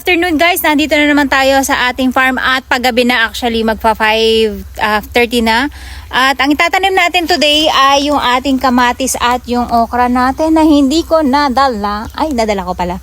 afternoon guys, nandito na naman tayo sa ating farm at paggabi na, actually magpa 5:30 na. At ang itatanim natin today ay yung ating kamatis at yung okra natin na hindi ko nadala. Ay, nadala ko pala.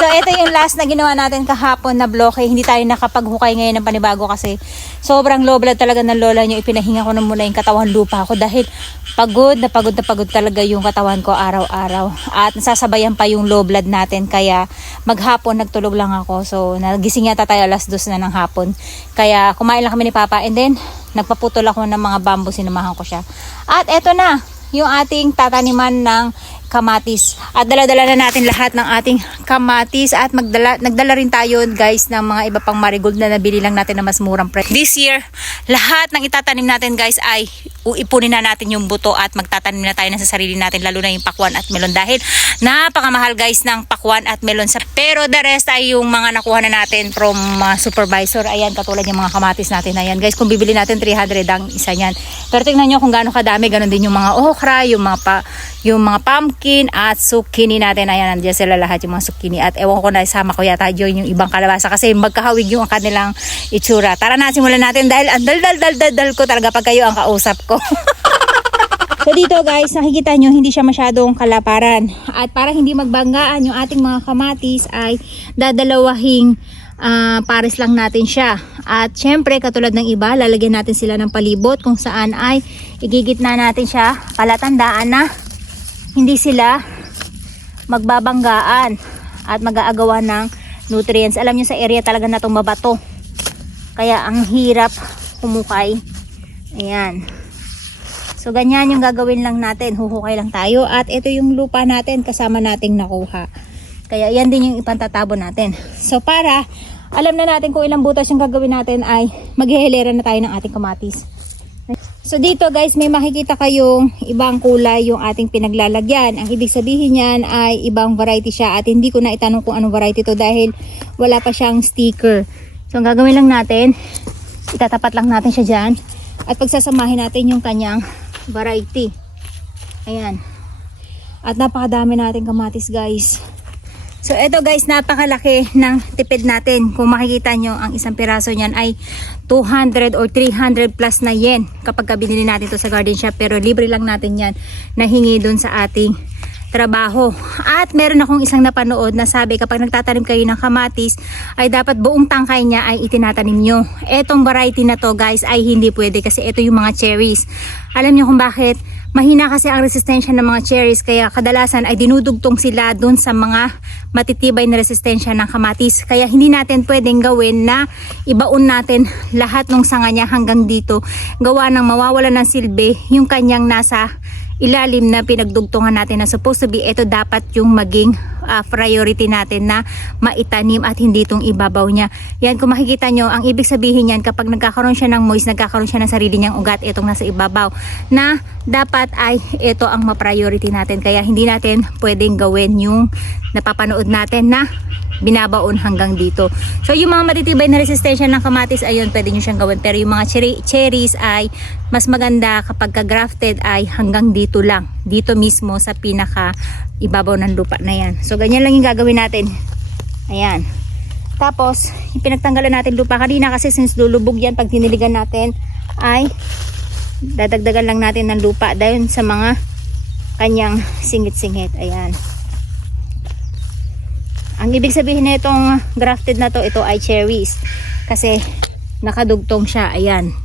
So ito yung last na ginawa natin kahapon na bloke. Hindi tayo nakapaghukay ngayon ng panibago kasi sobrang low blood talaga ng lola nyo. Ipinahinga ko na muna yung katawan lupa ko dahil pagod na pagod talaga yung katawan ko araw-araw. At nasasabayan pa yung low blood natin kaya maghapon nagtulog lang ako. So nagising yata tayo alas 2 na ng hapon. Kaya kumain lang kami ni Papa and then nagpaputol ako ng mga bamboo, sinamahan ko siya. At eto na yung ating tataniman ng kamatis. At dala-dala na natin lahat ng ating kamatis at nagdala rin tayo guys ng mga iba pang marigold na nabili lang natin na mas murang price. This year, lahat ng itatanim natin guys ay ipunin na natin yung buto at magtatanim na tayo na sa sarili natin, lalo na yung pakwan at melon dahil napakamahal guys ng pakwan at melon. Pero the rest ay yung mga nakuha na natin from supervisor. Ayan, katulad yung mga kamatis natin. Ayan guys, kung bibili natin 300 ang isa niyan. Pero tingnan nyo kung gaano kadami, ganun din yung mga okra, yung mga pumpkin at zucchini natin. Ayan, nandiyan sila lahat yung mga zucchini. At ewan ko na, isama ko yata yung ibang kalabasa kasi magkahawig yung kanilang itsura. Tara na, simulan natin dahil ang dal ko talaga pag kayo ang kausap ko. So dito guys, nakikita nyo hindi siya masyadong kalaparan. At para hindi magbanggaan yung ating mga kamatis ay dadalawahing pares lang natin siya. At syempre katulad ng iba, lalagyan natin sila ng palibot kung saan ay igigitna natin siya, palatandaan na hindi sila magbabanggaan at mag-aagawa ng nutrients. Alam nyo sa area talaga na itong mabato, kaya ang hirap humukay. Ayan, so ganyan yung gagawin lang natin, huhukay lang tayo. At ito yung lupa natin kasama nating nakuha, kaya yan din yung ipantatabo natin. So para alam na natin kung ilang butas yung gagawin natin ay maghihilera na tayo ng ating kamatis. So dito guys, may makikita kayong ibang kulay yung ating pinaglalagyan. Ang ibig sabihin niyan ay ibang variety siya at hindi ko na itanong kung anong variety to dahil wala pa siyang sticker. So ang gagawin lang natin, itatapat lang natin siya dyan at pagsasamahin natin yung kanyang variety. Ayan. At napakadami natin kamatis guys. So eto guys, napakalaki ng tipid natin. Kung makikita nyo, ang isang piraso niyan ay 200 or 300 plus na yen kapag binili natin to sa garden shop. Pero libre lang natin yan na hingi dun sa ating trabaho. At meron akong isang napanood na sabi kapag nagtatanim kayo ng kamatis ay dapat buong tangkay niya ay itinatanim nyo. Etong variety na to guys ay hindi pwede kasi ito yung mga cherries. Alam nyo kung bakit? Mahina kasi ang resistensya ng mga cherries kaya kadalasan ay dinudugtong sila dun sa mga matitibay na resistensya ng kamatis. Kaya hindi natin pwedeng gawin na ibaon natin lahat ng sanga niya hanggang dito. Gawa ng mawawala ng silbi yung kanyang nasa ilalim na pinagdugtungan natin na supposed to be ito dapat yung maging priority natin na maitanim at hindi itong ibabaw niya. Yan, kung makikita nyo, ang ibig sabihin yan kapag nagkakaroon siya ng moist, nagkakaroon siya ng sarili niyang ugat, itong nasa ibabaw na dapat ay ito ang ma-priority natin. Kaya hindi natin pwedeng gawin yung napapanood natin na binabaon hanggang dito. So yung mga matitibay na resistensya ng kamatis, ayun, pwede nyo siyang gawin. Pero yung mga cherries ay mas maganda kapag ka-grafted ay hanggang dito lang. Dito mismo sa pinaka ibabaw ng lupa na yan. So ganyan lang yung gagawin natin. Ayan. Tapos, yung pinagtanggalan natin lupa kanina kasi since lulubog yan, pag tiniligan natin ay dadagdagan lang natin ng lupa dahil sa mga kanyang singit-singit. Ayan. Ang ibig sabihin na itong grafted na to, ito ay cherries. Kasi nakadugtong siya. Ayan.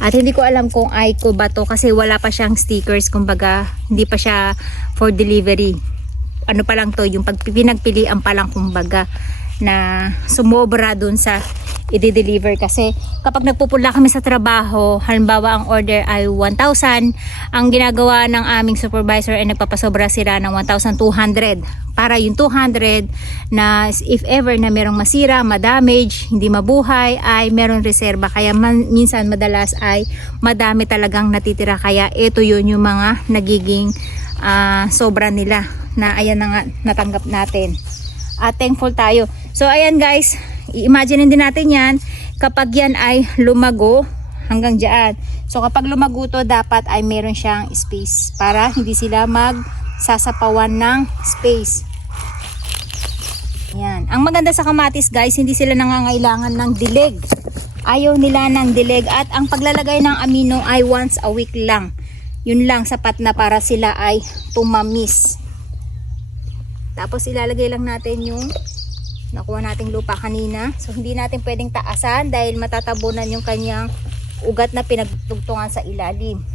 At hindi ko alam kung Aiko ba to kasi wala pa siyang stickers. Kumbaga, hindi pa siya for delivery. Ano pa lang to, yung pinagpilian pa lang kumbaga na sumobra dun sa i-deliver. Kasi kapag nagpupula kami sa trabaho, halimbawa ang order ay 1,000, ang ginagawa ng aming supervisor ay nagpapasobra sila ng 1,200 para yung 200 na if ever na merong masira, madamage, hindi mabuhay ay merong reserba. Kaya minsan madalas ay madami talagang natitira. Kaya ito yun yung mga nagiging sobra nila na ayan na nga natanggap natin. At thankful tayo. So ayan guys, i-imagine din natin yan kapag yan ay lumago hanggang dyan. So kapag lumago to, dapat ay meron siyang space para hindi sila magsasapawan ng space. Yan. Ang maganda sa kamatis guys, hindi sila nangangailangan ng dilig. Ayaw nila ng dilig. At ang paglalagay ng amino ay once a week lang. Yun lang sapat na para sila ay tumamis. Tapos ilalagay lang natin yung nakuha nating lupa kanina. So hindi natin pwedeng taasan dahil matatabunan yung kanyang ugat na pinagtugtungan sa ilalim.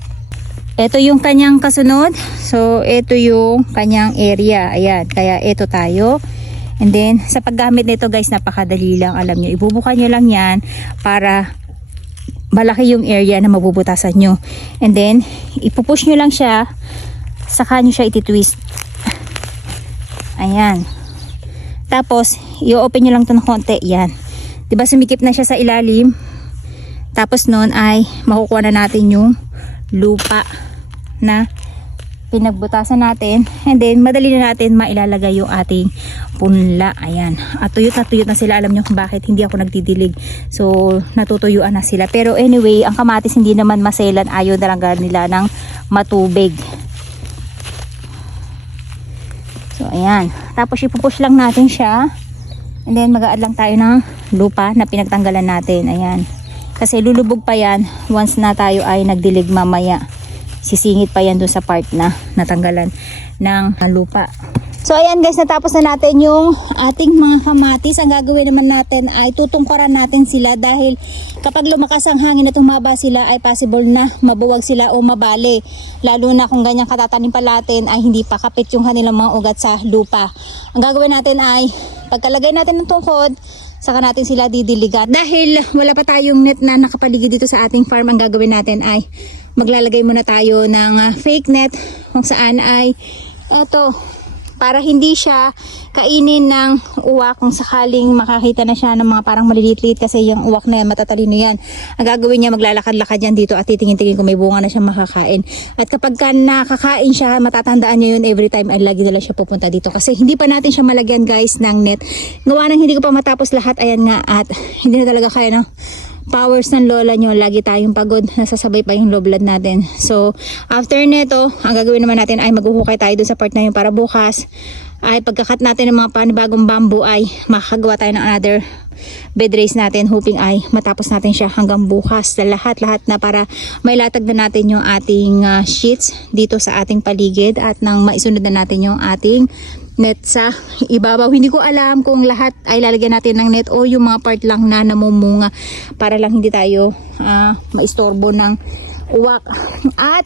Ito yung kanyang kasunod. So ito yung kanyang area. Ayan, kaya ito tayo. And then sa paggamit nito guys, napakadali lang. Alam nyo, ibubukan nyo lang yan para malaki yung area na mabubutasan nyo. And then ipupush nyo lang siya, saka nyo siya ititwist. Ayan. Tapos i-open nyo lang ito ng konti. Yan, diba sumikip na siya sa ilalim. Tapos noon ay makukuha na natin yung lupa na pinagbutasan natin. And then madali na natin mailalagay yung ating punla. Ayan. At tuyot na sila. Alam nyo kung bakit hindi ako nagdidilig. So natutuyuan na sila. Pero anyway, ang kamatis hindi naman maselan. Ayaw na lang nila ng matubig. So ayan. Tapos ipupush lang natin siya. And then mag-a-add lang tayo ng lupa na pinagtanggalan natin. Ayan. Kasi lulubog pa yan once na tayo ay nagdilig mamaya. Sisingit pa yan dun sa part na natanggalan ng lupa. So ayan guys, natapos na natin yung ating mga kamatis. Ang gagawin naman natin ay tutungkaran natin sila dahil kapag lumakas ang hangin at humaba sila ay possible na mabuwag sila o mabali. Lalo na kung ganyan katatanim pa natin ay hindi pa kapit yung kanilang mga ugat sa lupa. Ang gagawin natin ay pagkalagay natin ng tungkod, saka natin sila didiligan. Dahil wala pa tayong net na nakapaligid dito sa ating farm, ang gagawin natin ay maglalagay muna tayo ng fake net kung saan ay eto, para hindi siya kainin ng uwak kung sakaling makakita na siya ng mga parang maliliit-liit kasi yung uwak na yan, matatalino yan. Ang gagawin niya, maglalakad-lakad yan dito at titingin-tingin kung may bunga na siya makakain. At kapag ka nakakain siya, matatandaan niya yun every time ay lagi na lang siya pupunta dito. Kasi hindi pa natin siya malagyan guys ng net. Gawa ng hindi ko pa matapos lahat, ayan nga, at hindi na talaga kaya no. Powers ng lola nyo, lagi tayong pagod, nasasabay pa yung low blood natin. So after neto, ang gagawin naman natin ay maghuhukay tayo dun sa part na yun para bukas ay pagkakat natin ng mga panibagong bamboo ay makakagawa tayo ng another bed raise natin, hoping ay matapos natin siya hanggang bukas na lahat na para mailatag na natin yung ating sheets dito sa ating paligid at nang maisunod na natin yung ating net sa ibabaw. Hindi ko alam kung lahat ay lalagyan natin ng net o yung mga part lang na namumunga para lang hindi tayo maistorbo ng uwak. At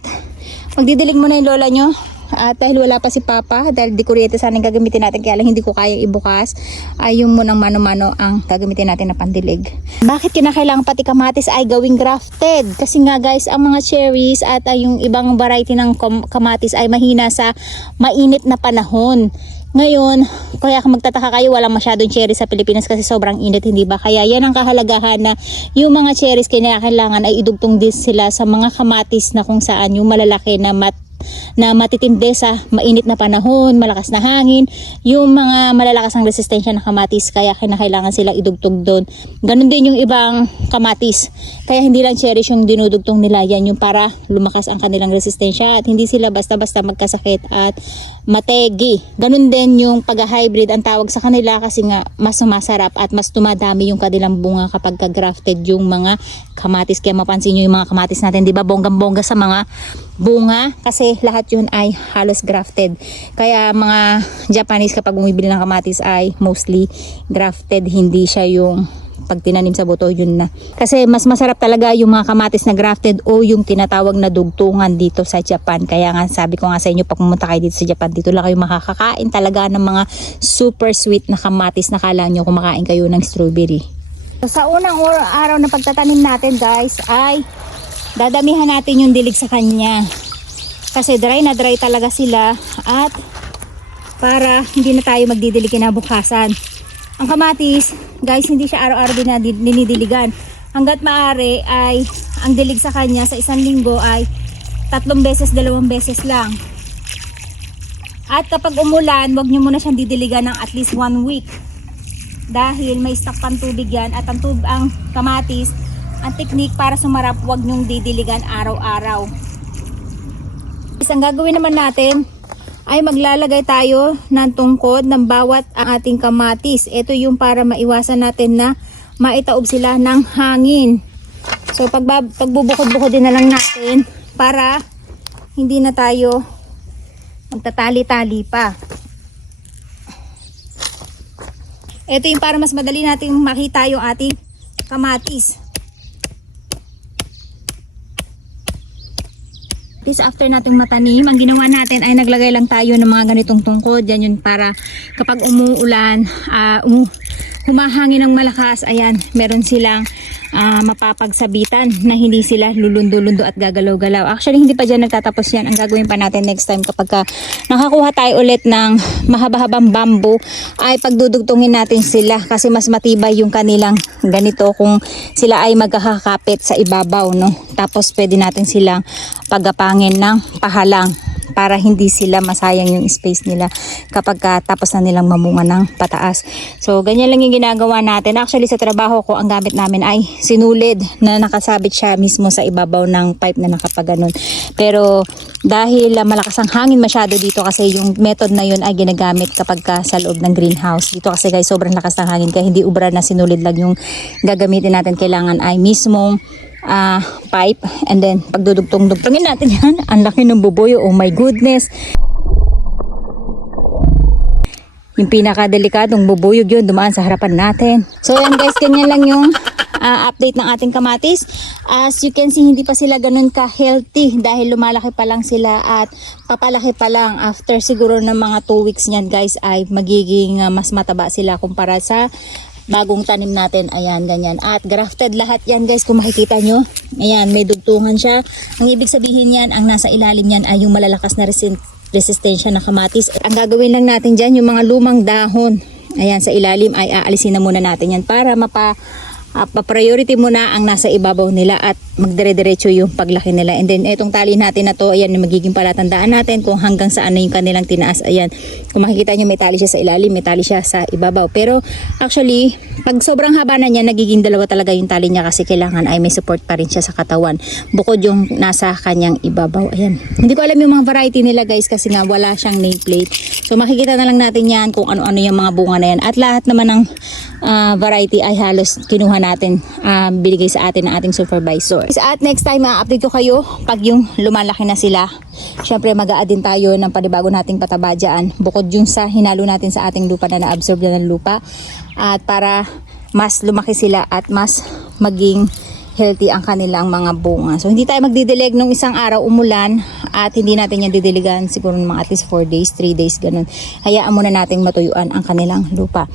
magdidilig muna yung lola nyo. At dahil wala pa si Papa, dahil di kuryente sana yung gagamitin natin, kaya lang hindi ko kaya ibukas, ay yung munang mano-mano ang gagamitin natin na pandilig. Bakit kinakailangan pati kamatis ay gawing grafted? Kasi nga guys, ang mga cherries at yung ibang variety ng kamatis ay mahina sa mainit na panahon. Ngayon, kaya kung magtataka kayo, walang masyadong cherries sa Pilipinas kasi sobrang init, hindi ba? Kaya yan ang kahalagahan na yung mga cherries kailangan ay idugtong din sila sa mga kamatis na kung saan yung malalaki na matitindi sa mainit na panahon, malakas na hangin, yung mga malalakas ang resistensya ng kamatis, kaya kinakailangan sila idugtong doon. Ganun din yung ibang kamatis, kaya hindi lang cherries yung dinudugtong nila, yan yung para lumakas ang kanilang resistensya at hindi sila basta-basta magkasakit at mategi. Ganun din yung pag-hybrid ang tawag sa kanila kasi nga mas sumasarap at mas tumadami yung kanilang bunga kapag ka-grafted yung mga kamatis. Kaya mapansin nyo yung mga kamatis natin, di ba, bonggang-bongga sa mga bunga kasi lahat yun ay halos grafted. Kaya mga Japanese kapag bumibili ng kamatis ay mostly grafted, hindi siya yung pag tinanim sa buto, yun na. Kasi mas masarap talaga yung mga kamatis na grafted o yung tinatawag na dugtungan dito sa Japan. Kaya nga sabi ko nga sa inyo, pag pumunta kayo dito sa Japan, dito lang kayo makakakain talaga ng mga super sweet na kamatis na kala nyo kumakain kayo ng strawberry. So, sa unang araw na pagtatanim natin guys ay dadamihan natin yung dilig sa kanya. Kasi dry na dry talaga sila at para hindi na tayo magdidilig kinabukasan. Ang kamatis, guys, hindi siya araw-araw dinidiligan. Hanggat maaari ay ang dilig sa kanya sa isang linggo ay 3 beses, 2 beses lang. At kapag umulan, wag nyo muna siyang didiligan ng at least 1 week. Dahil may stock pang tubig yan at ang kamatis, ang technique para sumarap, wag nyong didiligan araw-araw. Isang gagawin naman natin ay maglalagay tayo ng tungkod ng bawat ang ating kamatis. Ito yung para maiwasan natin na maitaob sila ng hangin. So pagbubukod-bukod din na lang natin para hindi na tayo magtatali-tali pa. Ito yung para mas madali nating makita yung ating kamatis. After nating matanim, ang ginawa natin ay naglagay lang tayo ng mga ganitong tungkod. Yan yun para kapag umuulan, humahangin ng malakas, ayan, meron silang mapapagsabitan na hindi sila lulundo-lundo at gagalaw-galaw. Actually, hindi pa dyan nagtatapos yan. Ang gagawin pa natin next time kapag nakakuha tayo ulit ng mahaba-habang bamboo, ay pagdudugtungin natin sila kasi mas matibay yung kanilang ganito kung sila ay magkakakapit sa ibabaw, no? Tapos pwede natin silang pagapangin ng pahalang para hindi sila masayang yung space nila kapag tapos na nilang mamunga ng pataas. So ganyan lang yung ginagawa natin. Actually sa trabaho ko, ang gamit namin ay sinulid na nakasabit siya mismo sa ibabaw ng pipe na nakapaganon. Pero dahil malakas ang hangin masyado dito, kasi yung method na yun ay ginagamit kapag sa loob ng greenhouse. Dito kasi guys, sobrang lakas ng hangin kaya hindi ubra na sinulid lang yung gagamitin natin. Kailangan ay mismong pipe, and then pagdudugtong-dugtongin natin yan. Ang laki ng buboyo, oh my goodness. Yung pinakadelikadong bubuyog yun, dumaan sa harapan natin. So yan guys, ganyan lang yung update ng ating kamatis. As you can see, hindi pa sila ganun ka-healthy dahil lumalaki pa lang sila at papalaki pa lang. After siguro ng mga 2 weeks niyan guys, ay magiging mas mataba sila kumpara sa bagong tanim natin. Ayan, ganyan. At grafted lahat yan guys, kung makikita nyo. Ayan, may dugtungan siya. Ang ibig sabihin yan, ang nasa ilalim yan ay yung malalakas na resistensya na kamatis. Ang gagawin lang natin dyan, yung mga lumang dahon, ayan, sa ilalim ay aalisin na muna natin yan para pa-priority muna ang nasa ibabaw nila at magdire-diretso yung paglaki nila. And then etong tali natin na to, ayan, yung magiging palatandaan natin kung hanggang saan na yung kanilang tinaas. Ayan, kung makikita nyo, may tali siya sa ilalim, may tali siya sa ibabaw. Pero actually, pag sobrang haba na niya, nagiging dalawa talaga yung tali niya kasi kailangan ay may support pa rin siya sa katawan bukod yung nasa kanyang ibabaw. Ayan, hindi ko alam yung mga variety nila guys kasi nga wala siyang nameplate. So makikita na lang natin yan kung ano-ano yung mga bunga na yan. At lahat naman ng variety ay halos kinuha natin, binigay sa atin ng ating supervisor. At next time, update ko kayo pag yung lumalaki na sila. Syempre mag-a-add din tayo ng panibago nating pataba dyan. Bukod yung sa hinalo natin sa ating lupa na na-absorb na ng lupa. At para mas lumaki sila at mas maging healthy ang kanilang mga bunga. So hindi tayo magdidilig nung isang araw umulan at hindi natin yan didiligan siguro ng mga at least 4 days, 3 days, ganun. Hayaan muna nating matuyuan ang kanilang lupa.